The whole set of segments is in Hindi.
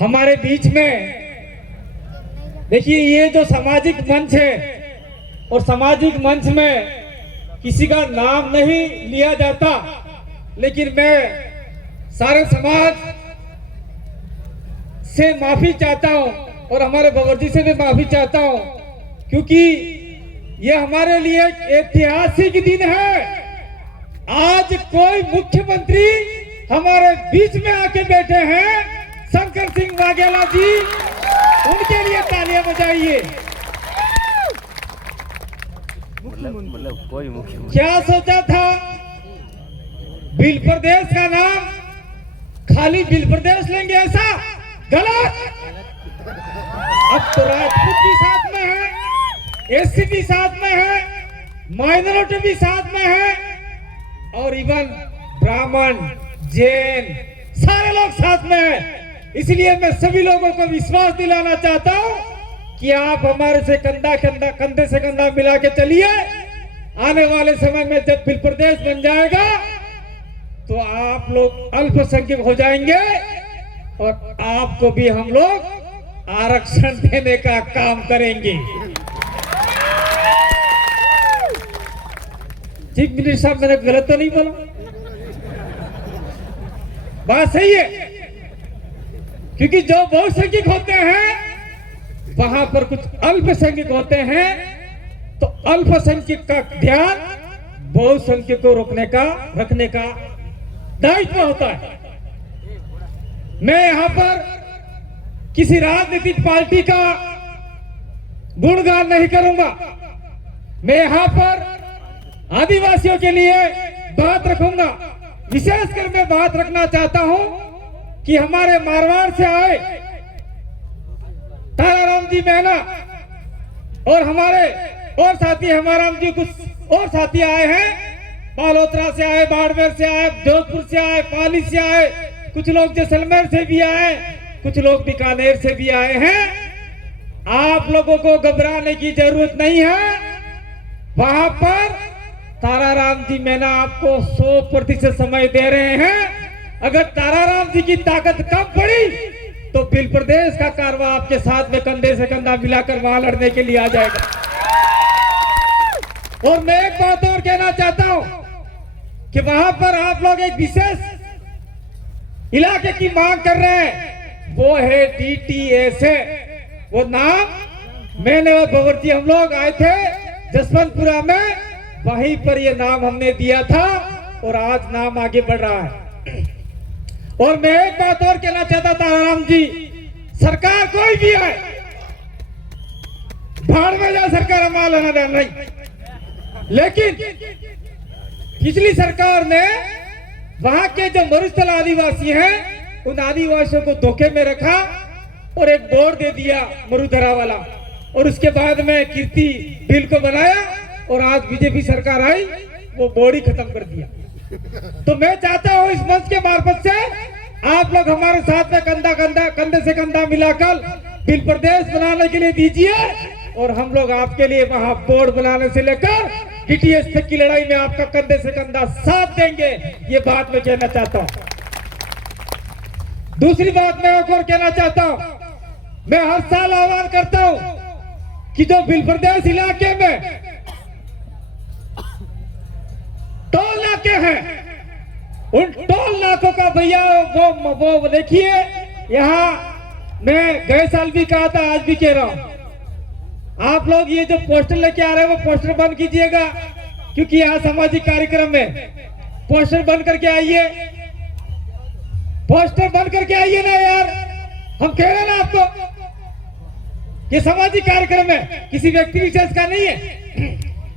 हमारे बीच में देखिए, ये जो सामाजिक मंच है और सामाजिक मंच में किसी का नाम नहीं लिया जाता, लेकिन मैं सारे समाज से माफी चाहता हूं और हमारे भगवत जी से भी माफी चाहता हूं, क्योंकि ये हमारे लिए एक ऐतिहासिक दिन है। आज कोई मुख्यमंत्री हमारे बीच में आके बैठे हैं, शंकर सिंह वाघेला जी, उनके लिए तालियां बजाइए। मतलब कोई मुख्य क्या सोचा था, बिल प्रदेश का नाम खाली बिल प्रदेश लेंगे, ऐसा गलत। अब तो राजपूत भी साथ में है, एससी भी साथ में है, माइनॉरिटी भी साथ में है, और इवन ब्राह्मण, जैन, सारे लोग साथ में हैं। इसलिए मैं सभी लोगों को विश्वास दिलाना चाहता हूं कि आप हमारे से कंधे से कंधा मिला के चलिए। आने वाले समय में जब बिल प्रदेश बन जाएगा तो आप लोग अल्पसंख्यक हो जाएंगे और आपको भी हम लोग आरक्षण देने का काम करेंगे। चीफ मिनिस्टर साहब, मैंने गलत तो नहीं बोला? बात सही है, क्योंकि जो बहुसंख्यक होते हैं वहां पर कुछ अल्पसंख्यक होते हैं, तो अल्पसंख्यक का ध्यान बहुसंख्यक को रखने का दायित्व होता है। मैं यहां पर किसी राजनीतिक पार्टी का गुणगान नहीं करूंगा। मैं यहां पर आदिवासियों के लिए बात रखूंगा। विशेषकर मैं बात रखना चाहता हूं कि हमारे मारवाड़ से आए ताराराम जी मेहना और हमारे और साथी, हमाराम जी, कुछ और साथी आए हैं, बालोतरा से आए, बाड़मेर से आए, जोधपुर से आए, पाली से आए, कुछ लोग जैसलमेर से भी आए, कुछ लोग बीकानेर से भी आए हैं। आप लोगों को घबराने की जरूरत नहीं है। वहां पर ताराराम जी मेहना आपको 100% समय दे रहे हैं। अगर ताराराम जी की ताकत कम पड़ी तो बिल प्रदेश का कारवा आपके साथ में कंधे से कंधा मिलाकर वहां लड़ने के लिए आ जाएगा। और मैं एक बात और कहना चाहता हूं कि वहां पर आप लोग एक विशेष इलाके की मांग कर रहे हैं, वो है DTS है। वो नाम मैंने और भगवत जी हम लोग आए थे जसवंतपुरा में, वहीं पर ये नाम हमने दिया था और आज नाम आगे बढ़ रहा है। और मैं एक बात और कहना चाहता, ताराराम जी, सरकार कोई भी है, भाड़ में जाए सरकार, हमारा लेना देना नहीं। लेकिन पिछली सरकार ने वहां के जो मरुस्थल आदिवासी हैं, उन आदिवासियों को धोखे में रखा और एक बोर्ड दे दिया मरुधरा वाला, और उसके बाद में कीर्ति बिल को बनाया और आज बीजेपी सरकार आई, वो बोर्ड ही खत्म कर दिया। तो मैं चाहता हूं इस मंच के मार्फत से आप लोग हमारे साथ में कंधे से कंधा मिलाकर बिल प्रदेश बनाने के लिए दीजिए, और हम लोग आपके लिए वहां बोर्ड बनाने से लेकर DTS तक की लड़ाई में आपका कंधे से कंधा साथ देंगे। ये बात मैं कहना चाहता हूं। दूसरी बात मैं और कहना चाहता हूं, मैं हर साल आह्वान करता हूं कि जो बिल प्रदेश इलाके में टोल नाके हैं, उन टोल नाकों का भैया वो देखिए। यहाँ मैं गए साल भी कहा था, आज भी कह रहा हूं, आप लोग ये जो पोस्टर लेके आ रहे हैं वो पोस्टर बंद कीजिएगा, क्योंकि यहाँ सामाजिक कार्यक्रम में पोस्टर बंद करके आइए, पोस्टर बंद करके आइए ना यार। हम कह रहे हैं ना आपको, ये सामाजिक कार्यक्रम है, किसी व्यक्ति विशेष का नहीं है।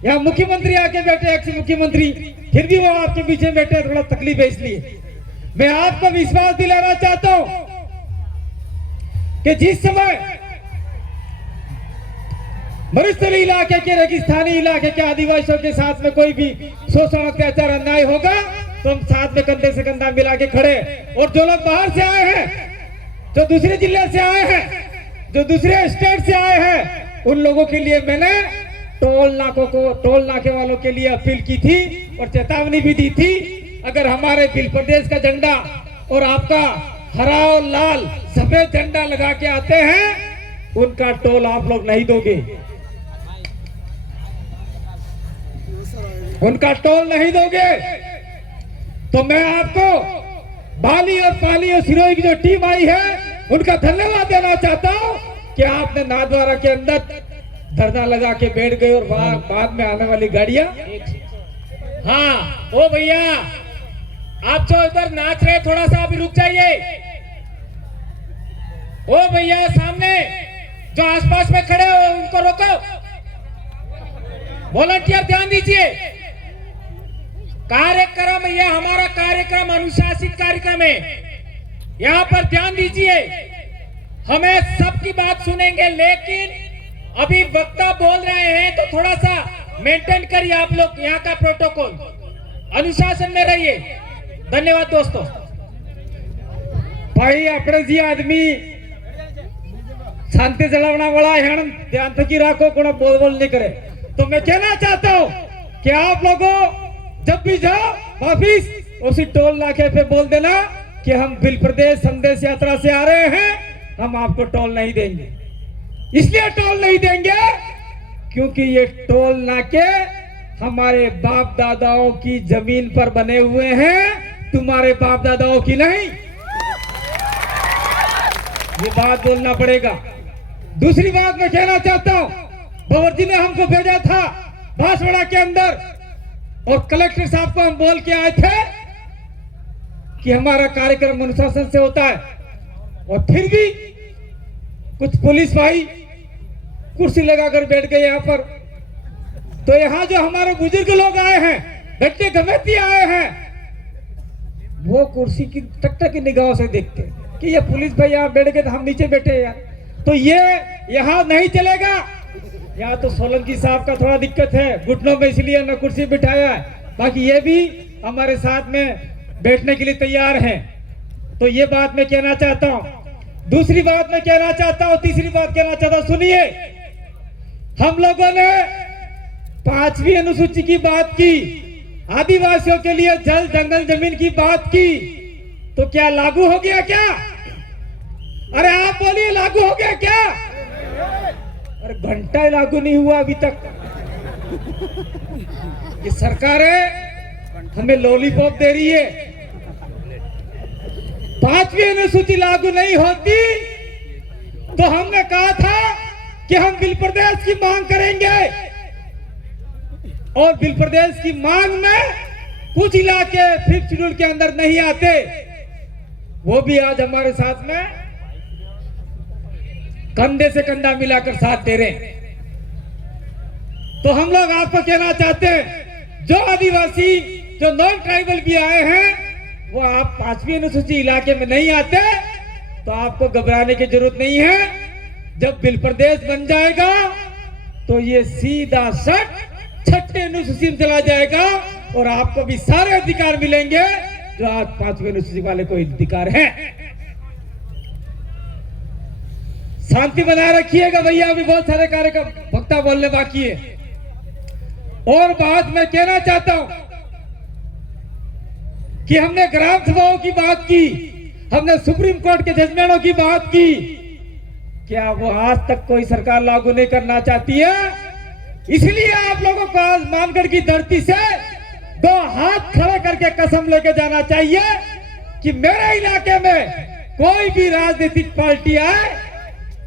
यहाँ मुख्यमंत्री आके बैठे, एक्स मुख्यमंत्री, फिर भी वो आपके पीछे बैठे, थोड़ा तकलीफ है। इसलिए मैं आपको विश्वास दिलाना चाहता हूं कि जिस समय मरुस्थलीय इलाके के, रेगिस्तानी इलाके के आदिवासियों के साथ में कोई भी शोषण, अत्याचार, अन्याय होगा, तो हम साथ में कंधे से कंधा मिला के खड़े। और जो लोग बाहर से आए हैं, जो दूसरे जिले से आए हैं, जो दूसरे स्टेट से आए हैं, उन लोगों के लिए मैंने टोल नाके वालों के लिए अपील की थी और चेतावनी भी दी थी। अगर हमारे बिल प्रदेश का झंडा और आपका हरा और लाल सफेद झंडा लगा के आते हैं, उनका टोल आप लोग नहीं दोगे, उनका टोल नहीं दोगे। तो मैं आपको बाली और पाली और सिरोही की जो टीम आई है उनका धन्यवाद देना चाहता हूं कि आपने नाथद्वारा के अंदर धरना लगा के बैठ गए और बाद में आने वाली गाड़ियां। हाँ ओ भैया, आप जो इधर नाच रहे थोड़ा सा अभी रुक जाइए। ओ भैया सामने जो आसपास में खड़े हो उनको रोको, वॉलंटियर ध्यान दीजिए। कार्यक्रम, यह हमारा कार्यक्रम अनुशासित कार्यक्रम है, यहाँ पर ध्यान दीजिए। हमें सबकी बात सुनेंगे, लेकिन अभी वक्ता बोल रहे हैं तो थोड़ा सा मेंटेन करिए आप लोग यहाँ का प्रोटोकॉल, अनुशासन में रहिए। धन्यवाद दोस्तों। भाई अपने जी आदमी शांति जलावना वाला है, ध्यान थकी राखो, कोई बोल नहीं करे। तो मैं कहना चाहता हूँ कि आप लोगों जब भी जाओ वापिस उसी टोल नाके पे बोल देना कि हम बिल प्रदेश संदेश यात्रा से आ रहे हैं, हम आपको टोल नहीं देंगे। इसलिए टोल नहीं देंगे क्योंकि ये टोल नाके हमारे बाप दादाओं की जमीन पर बने हुए हैं, तुम्हारे बाप दादाओं की नहीं। ये बात बोलना पड़ेगा। दूसरी बात मैं कहना चाहता हूं, भंवर जी ने हमको भेजा था बांसवाड़ा के अंदर और कलेक्टर साहब को हम बोल के आए थे कि हमारा कार्यक्रम अनुशासन से होता है, और फिर भी कुछ पुलिस भाई कुर्सी लगाकर बैठ गए यहाँ पर। तो यहाँ जो हमारे बुजुर्ग लोग आए हैं, गट्टे गमेती आए हैं, वो कुर्सी की टकटक की निगाहों से देखते हैं कि ये पुलिस भाई यहाँ बैठ गए तो हम नीचे बैठे यार। तो ये यहाँ नहीं चलेगा। यहाँ तो सोलंकी साहब का थोड़ा दिक्कत है घुटनों में, इसलिए न कुर्सी बिठाया है, बाकी ये भी हमारे साथ में बैठने के लिए तैयार हैं। तो ये बात मैं कहना चाहता हूँ। दूसरी बात मैं कहना चाहता हूँ, तीसरी बात कहना चाहता हूँ, सुनिए। हम लोगों ने 5वीं अनुसूची की बात की, आदिवासियों के लिए जल जंगल जमीन की बात की, तो क्या लागू हो गया क्या? अरे आप बोलिए, लागू हो गया क्या? अरे घंटा लागू नहीं हुआ अभी तक। ये सरकारें हमें लॉलीपॉप दे रही है। 5वीं अनुसूची लागू नहीं होती तो हमने कहा था कि हम बिल प्रदेश की मांग करेंगे, और बिल प्रदेश की मांग में कुछ इलाके 5th शेड्यूल के अंदर नहीं आते, वो भी आज हमारे साथ में कंधे से कंधा मिलाकर साथ दे रहे हैं। तो हम लोग आपको कहना चाहते हैं, जो आदिवासी जो नॉन ट्राइबल भी आए हैं, वो आप 5वीं अनुसूची इलाके में नहीं आते तो आपको घबराने की जरूरत नहीं है। जब बिल प्रदेश बन जाएगा तो ये सीधा सट 6ठी अनुसूची में चला जाएगा और आपको भी सारे अधिकार मिलेंगे जो आज 5वीं अनुसूची वाले को अधिकार है। शांति बनाए रखिएगा भैया, अभी बहुत सारे कार्यक्रम वक्ता बोलने बाकी है। और बात मैं कहना चाहता हूं कि हमने ग्राम सभाओं की बात की, हमने सुप्रीम कोर्ट के जजमेंटों की बात की, क्या वो आज तक कोई सरकार लागू नहीं करना चाहती है? इसलिए आप लोगों को आज मानगढ़ की धरती से 2 हाथ खड़े करके कसम लेके जाना चाहिए कि मेरे इलाके में कोई भी राजनीतिक पार्टी आए,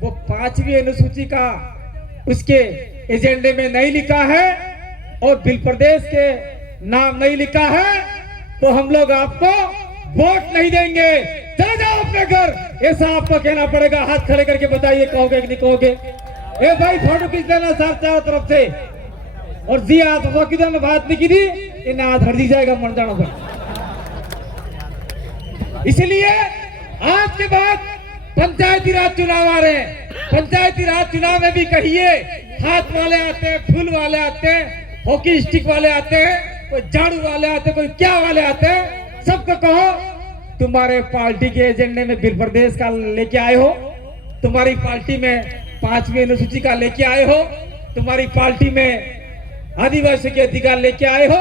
वो 5वीं अनुसूची का उसके एजेंडे में नहीं लिखा है और बिल प्रदेश के नाम नहीं लिखा है, तो हम लोग आपको वोट नहीं देंगे। चले जाओ अपने घर, ऐसा आपको कहना पड़ेगा। हाथ खड़े करके बताइए, कहोगे कि नहीं कहोगे? ए भाई फोटो खींच लेना साथ चारों तरफ से, और जी हाथ किधर में बात नहीं की थी, इन हाथ हट दी जाएगा मर जाना पर। इसलिए आज के बाद पंचायती राज चुनाव आ रहे हैं। पंचायती राज चुनाव में भी कहिए, हाथ वाले आते हैं, फूल वाले आते हैं, हॉकी स्टिक वाले आते हैं, कोई झाड़ू वाले आते हैं, कोई क्या वाले आते हैं, सबको कहो तुम्हारे पार्टी के एजेंडे में बिल प्रदेश का लेके आए हो, तुम्हारी पार्टी में 5वीं अनुसूची का लेके आए हो, तुम्हारी पार्टी में आदिवासी के अधिकार लेके आए हो,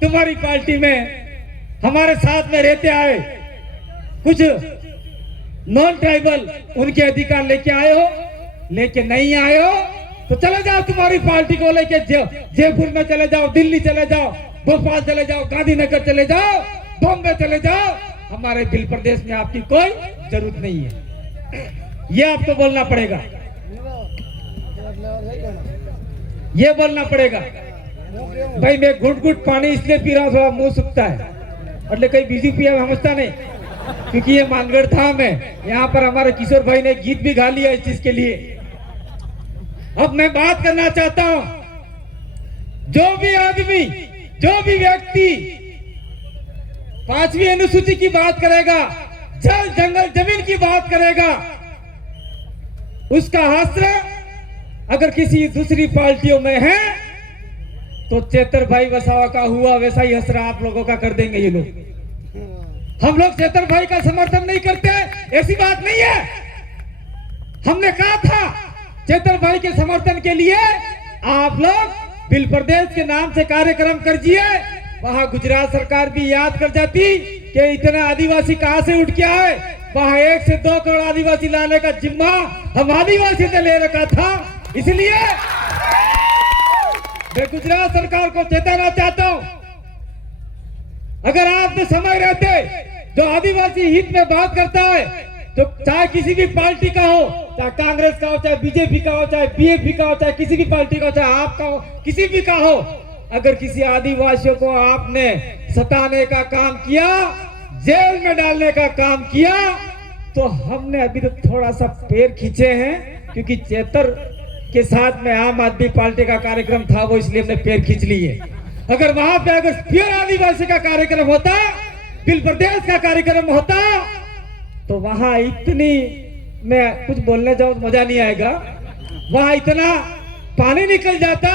तुम्हारी पार्टी में हमारे साथ में रहते आए कुछ नॉन ट्राइबल उनके अधिकार लेके आए हो, लेके नहीं आए हो तो चले जाओ, तुम्हारी पार्टी को लेके जयपुर में चले जाओ, दिल्ली चले जाओ, भोपाल चले जाओ, गांधीनगर चले जाओ, बॉम्बे चले जाओ, हमारे दिल प्रदेश में आपकी कोई जरूरत नहीं है। ये आपको बोलना पड़ेगा, ये बोलना पड़ेगा। भाई मैं घुट घुट पानी इसलिए पी रहा हूँ, थोड़ा मुंह सूखता है, એટલે कहीं बीजी पिया समझता नहीं, क्योंकि ये मानगढ़ धाम है। यहाँ पर हमारे किशोर भाई ने गीत भी गा लिया इस चीज के लिए। अब मैं बात करना चाहता हूँ, जो भी आदमी, जो भी व्यक्ति 5वीं अनुसूची की बात करेगा, जल जंगल जमीन की बात करेगा, उसका हश्र अगर किसी दूसरी पार्टियों में है तो चेतर भाई वसावा का हुआ वैसा ही हश्र आप लोगों का कर देंगे ये लोग। हम लोग चेतर भाई का समर्थन नहीं करते, ऐसी बात नहीं है। हमने कहा था चेतर भाई के समर्थन के लिए आप लोग बिल प्रदेश के नाम से कार्यक्रम करिए। वहां गुजरात सरकार भी याद कर जाती कि इतना आदिवासी कहां से उठ के आए। वहां 1 से 2 करोड़ आदिवासी लाने का जिम्मा हम आदिवासी ने ले रखा था। इसलिए मैं गुजरात सरकार को चेताना चाहता हूं, अगर आपने समय रहते जो आदिवासी हित में बात करता है, तो चाहे किसी भी पार्टी का हो, चाहे कांग्रेस का हो, चाहे बीजेपी का हो, चाहे बीएपी का हो, चाहे किसी भी पार्टी का हो, चाहे आपका हो, किसी भी का हो, अगर किसी आदिवासियों को आपने सताने का काम किया, जेल में डालने का काम किया, तो हमने अभी तो थोड़ा सा पैर खींचे हैं, क्योंकि चेतर के साथ में आम आदमी पार्टी का कार्यक्रम था, वो इसलिए हमने पैर खींच लिए। अगर वहां पे अगर प्योर आदिवासी का कार्यक्रम होता, बिल प्रदेश का कार्यक्रम होता, तो वहां इतनी, मैं कुछ बोलने जाऊं तो मजा नहीं आएगा, वहां इतना पानी निकल जाता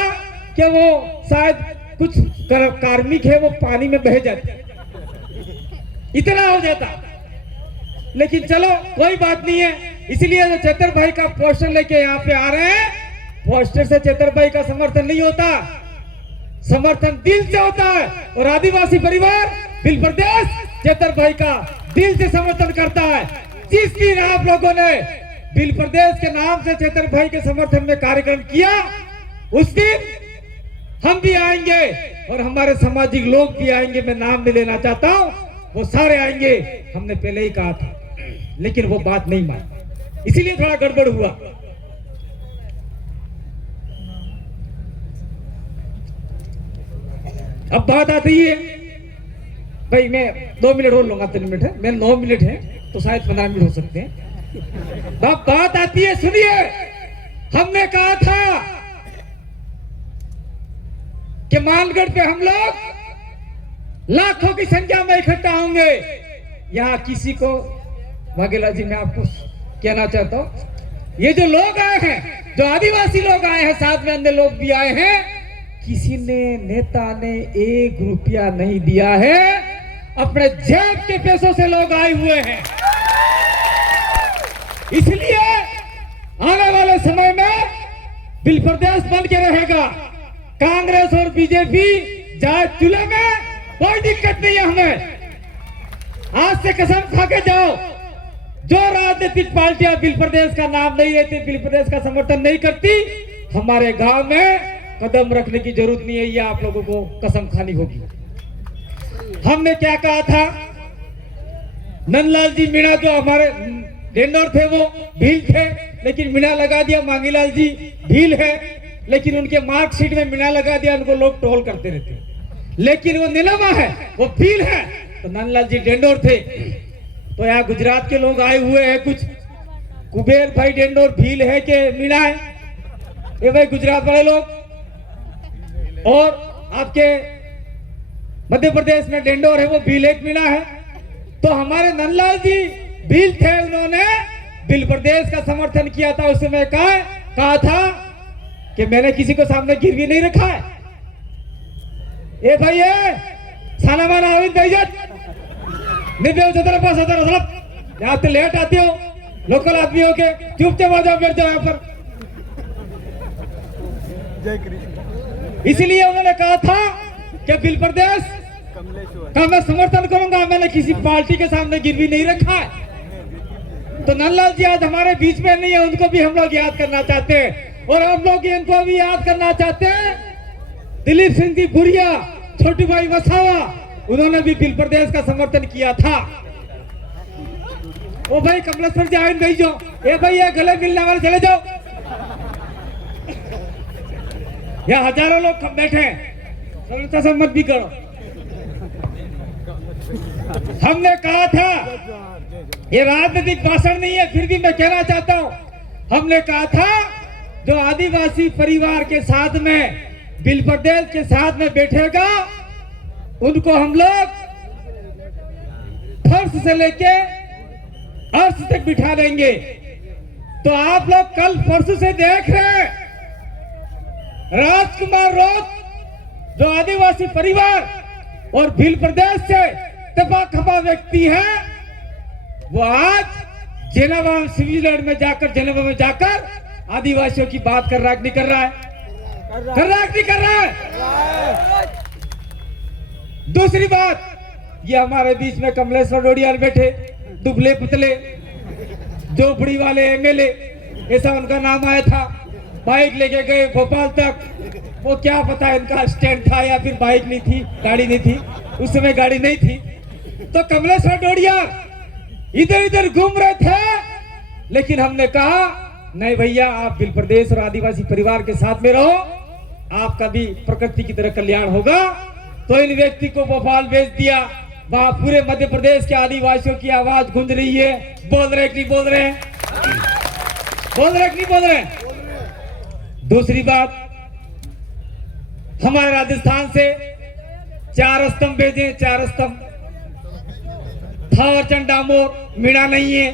कि वो शायद कुछ कार्मिक है वो पानी में बह जाते, इतना हो जाता। लेकिन चलो कोई बात नहीं है। इसलिए जो चेतर भाई का पोस्टर लेके यहाँ पे आ रहे हैं, पोस्टर से चेतर भाई का समर्थन नहीं होता, समर्थन दिल से होता है। और आदिवासी परिवार बिल प्रदेश चेतर भाई का दिल से समर्थन करता है। जिस दिन आप लोगों ने बिल प्रदेश के नाम से चेतर भाई के समर्थन में कार्यक्रम किया, उस दिन हम भी आएंगे और हमारे सामाजिक लोग भी आएंगे। मैं नाम भी लेना चाहता हूं, वो सारे आएंगे। हमने पहले ही कहा था, लेकिन वो बात नहीं मानी, इसीलिए थोड़ा गड़बड़ हुआ। अब बात आती है, भाई मैं 2 मिनट और लूंगा, 3 मिनट है, मैं 9 मिनट है तो शायद 15 मिनट हो सकते हैं। बात आती है, सुनिए, हमने कहा था कि मानगढ़ पे हम लोग लाखों की संख्या में इकट्ठा होंगे। यहाँ किसी को, वाघेला जी मैं आपको कहना चाहता हूँ, ये जो लोग आए हैं, जो आदिवासी लोग आए हैं, साथ में अन्य लोग भी आए हैं, किसी ने, नेता ने 1 रुपया नहीं दिया है, अपने जेब के पैसों से लोग आए हुए हैं। इसलिए आने वाले समय में बिल प्रदेश बन के रहेगा। कांग्रेस और बीजेपी जाए चूल्हे में, कोई दिक्कत नहीं है हमें। आज से कसम खा के जाओ, जो राजनीतिक पार्टियां बिल प्रदेश का नाम नहीं लेती, बिल प्रदेश का समर्थन नहीं करती, हमारे गांव में कदम रखने की जरूरत नहीं है। ये आप लोगों को कसम खानी होगी। हमने क्या कहा था, नंदलाल जी मीणा जो हमारे डेंडोर थे वो भील थे, लेकिन मीणा लगा दिया। मांगीलाल जी भील है, लेकिन उनके मार्कशीट में मीणा लगा दिया, उनको लोग ट्रोल करते रहते। लेकिन वो नीलमा है, वो भील है, तो नंदलाल जी डेंडोर थे। तो यहाँ गुजरात के लोग आए हुए हैं, कुछ कुबेर भाई डेंडोर भील है कि मीणा है, ये भाई गुजरात वाले लोग। और आपके मध्य प्रदेश में डेंडोर है, वो भील एक मीणा है। तो हमारे नंदलाल जी भील थे, उन्होंने बिल प्रदेश का समर्थन किया था। उस समय कहा था कि मैंने किसी को सामने गिरवी नहीं रखा है। ए भाई साना माना अरविंद भाईजान यहाँ से लेट आते हो, लोकल आदमी हो के चुपचाप आ जाओ, बैठ जाओ यहाँ पर। इसलिए उन्होंने कहा था कि बिल प्रदेश का मैं समर्थन करूंगा, मैंने किसी पार्टी के सामने गिरवी नहीं रखा है। तो नंदलाल जी आज हमारे बीच में नहीं है, उनको भी हम लोग याद करना चाहते हैं। और हम लोग इनको भी याद करना चाहते हैं, दिलीप सिंह जी गुड़िया, छोटू भाई वसावा, उन्होंने भी बिल प्रदेश का समर्थन किया था। ओ भाई कमलेश्वर जी आइन भेजो, ए भाई ये गले मिलने वाले चले जाओ। यहाँ हजारों लोग बैठे हैं, सरलता से मत भी करो। हमने कहा था, ये राजनीतिक भाषण नहीं है, फिर भी मैं कहना चाहता हूं, हमने कहा था जो आदिवासी परिवार के साथ में बिल प्रदेश के साथ में बैठेगा उनको हम लोग फर्श से लेके अर्श तक बिठा देंगे। तो आप लोग कल फर्श से देख रहे हैं, राजकुमार रोज जो आदिवासी परिवार और भील प्रदेश से तबा खबा व्यक्ति है, वो आज जेनेवा स्विट्जरलैंड में जाकर आदिवासियों की बात कर रहा है, नहीं कर रहा है? कर रहा है, नहीं कर रहा है? दूसरी बात, ये हमारे बीच में कमलेश्वर डोडियाल बैठे, दुबले पुतले, झोपड़ी वाले एमएलए, ऐसा उनका नाम आया था, बाइक लेके गए भोपाल तक। वो क्या पता इनका स्टैंड था या फिर बाइक नहीं थी, गाड़ी नहीं थी, उस समय गाड़ी नहीं थी। तो कमलेश्वर डोडियाल इधर इधर घूम रहे थे, लेकिन हमने कहा नहीं भैया, आप बिल प्रदेश और आदिवासी परिवार के साथ में रहो, आपका भी प्रकृति की तरह कल्याण होगा। तो इन व्यक्ति को भोपाल भेज दिया, वहां पूरे मध्य प्रदेश के आदिवासियों की आवाज गूंज रही है। बोल रहे कि नहीं बोल रहे हैं? बोल रहे कि नहीं बोल रहे हैं? दूसरी बात, हमारे राजस्थान से 4 स्तंभ भेजे, 4 स्तंभ। थावरचंद डामोर मीणा नहीं है,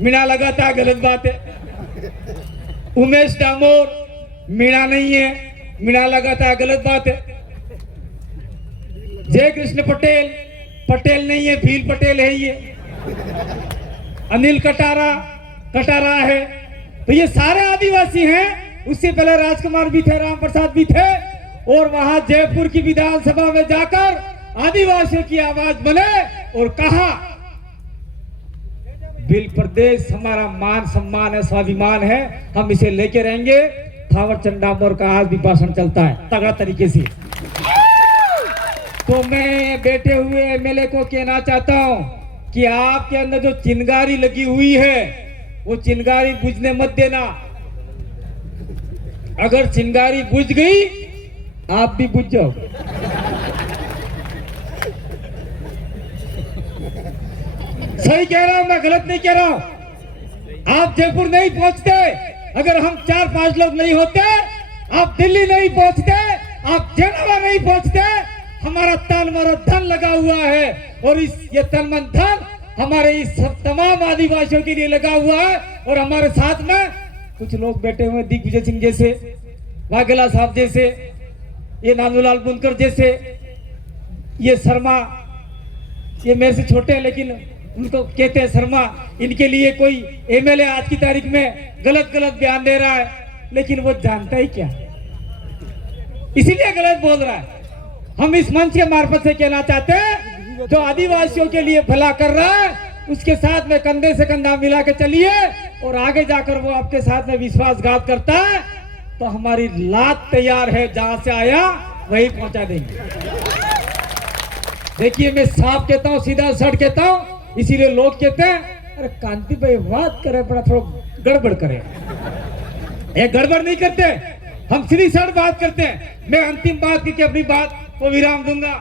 मीणा लगाता है, गलत बात है। उमेश डामोर मीणा नहीं है, मीणा लगाता है, गलत बात है। जय कृष्ण पटेल, पटेल नहीं है, भील पटेल है ये। अनिल कटारा, कटारा है। तो ये सारे आदिवासी हैं। उससे पहले राजकुमार भी थे, राम प्रसाद भी थे, और वहां जयपुर की विधानसभा में जाकर आदिवासियों की आवाज बने और कहा बिल प्रदेश हमारा मान सम्मान है, स्वाभिमान है, हम इसे लेके रहेंगे। थावरचंद डामोर का आज भी भाषण चलता है तगड़ा तरीके से। तो मैं बैठे हुए एमएलए को कहना चाहता हूं कि आपके अंदर जो चिंगारी लगी हुई है, वो चिंगारी बुझने मत देना। अगर चिंगारी बुझ गई, आप भी बुझ जाओ। सही कह रहा हूं मैं, गलत नहीं कह रहा हूं। आप जयपुर नहीं पहुंचते, अगर हम 4-5 लोग नहीं होते, आप दिल्ली नहीं पहुंचते, आप जेनेवा नहीं पहुंचते। हमारा तन मन धन लगा हुआ है, और ये तन मन धन हमारे इस तमाम आदिवासियों के लिए लगा हुआ है। और हमारे साथ में कुछ लोग बैठे हुए, दिग्विजय सिंह जैसे, वाघेला साहब जैसे, ये नानूलाल बुनकर जैसे, ये शर्मा, ये मेरे से छोटे हैं लेकिन उनको कहते हैं शर्मा। इनके लिए कोई एमएलए आज की तारीख में गलत बयान दे रहा है, लेकिन वो जानता ही क्या, इसीलिए गलत बोल रहा है। हम इस मंच के मार्फत से कहना चाहते हैं, जो आदिवासियों के लिए भला कर रहा है, उसके साथ में कंधे से कंधा मिला के चलिए, और आगे जाकर वो आपके साथ में विश्वासघात करता है तो हमारी लात तैयार है, जहां से आया वही पहुंचा देंगे। देखिए, मैं साफ कहता हूं, सीधा सड़ कहता हूं, इसीलिए लोग कहते हैं अरे कांति भाई बात करे, बड़ा थोड़ा गड़बड़ करे। ये गड़बड़ नहीं करते, हम सीधी सड़ बात करते हैं। मैं अंतिम बात करके अपनी बात को विराम दूंगा।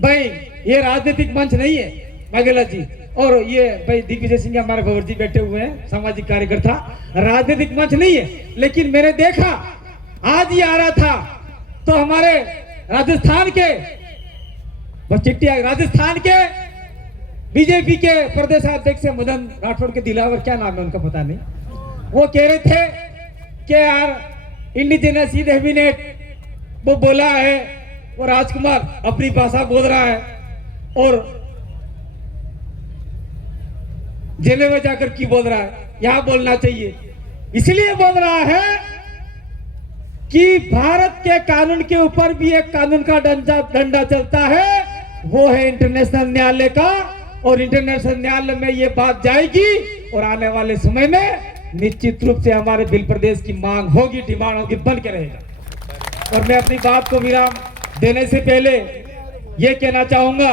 भाई ये राजनीतिक मंच नहीं है वाघेला जी, और ये भाई दिग्विजय सिंह हमारे भवर जी बैठे हुए हैं, सामाजिक कार्यकर्ता, राजनीतिक मंच नहीं है। लेकिन मैंने देखा आज ही आ रहा था, तो हमारे राजस्थान के चिट्टिया, राजस्थान के बीजेपी के प्रदेश अध्यक्ष मदन राठौड़ के दिलावर, क्या नाम है उनका पता नहीं, वो कह रहे थे कि यार इंडिजिनस इनहेबिटेट वो बोला है, और राजकुमार अपनी भाषा बोल रहा है, और जेल में जाकर की बोल रहा है, यहां बोलना चाहिए। इसलिए बोल रहा है कि भारत के कानून के ऊपर भी एक कानून का डंडा चलता है, वो है इंटरनेशनल न्यायालय का, और इंटरनेशनल न्यायालय में ये बात जाएगी और आने वाले समय में निश्चित रूप से हमारे बिल प्रदेश की मांग होगी, डिमांड होगी, बन के रहेगा। और मैं अपनी बात को विराम देने से पहले ये कहना चाहूंगा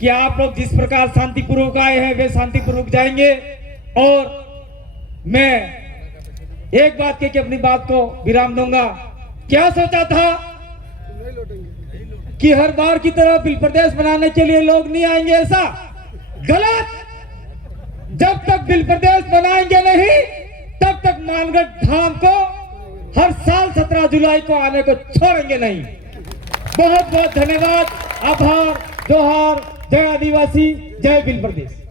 कि आप लोग जिस प्रकार शांतिपूर्वक आए हैं वे शांतिपूर्वक जाएंगे। और मैं एक बात कह के अपनी बात को विराम दूंगा। क्या सोचा था कि हर बार की तरह बिल प्रदेश बनाने के लिए लोग नहीं आएंगे, ऐसा गलत। जब तक बिल प्रदेश बनाएंगे नहीं तब तक मानगढ़ धाम को हर साल 17 जुलाई को आने को छोड़ेंगे नहीं। बहुत बहुत धन्यवाद, आभार, जोहार, जय आदिवासी, जय बिल प्रदेश।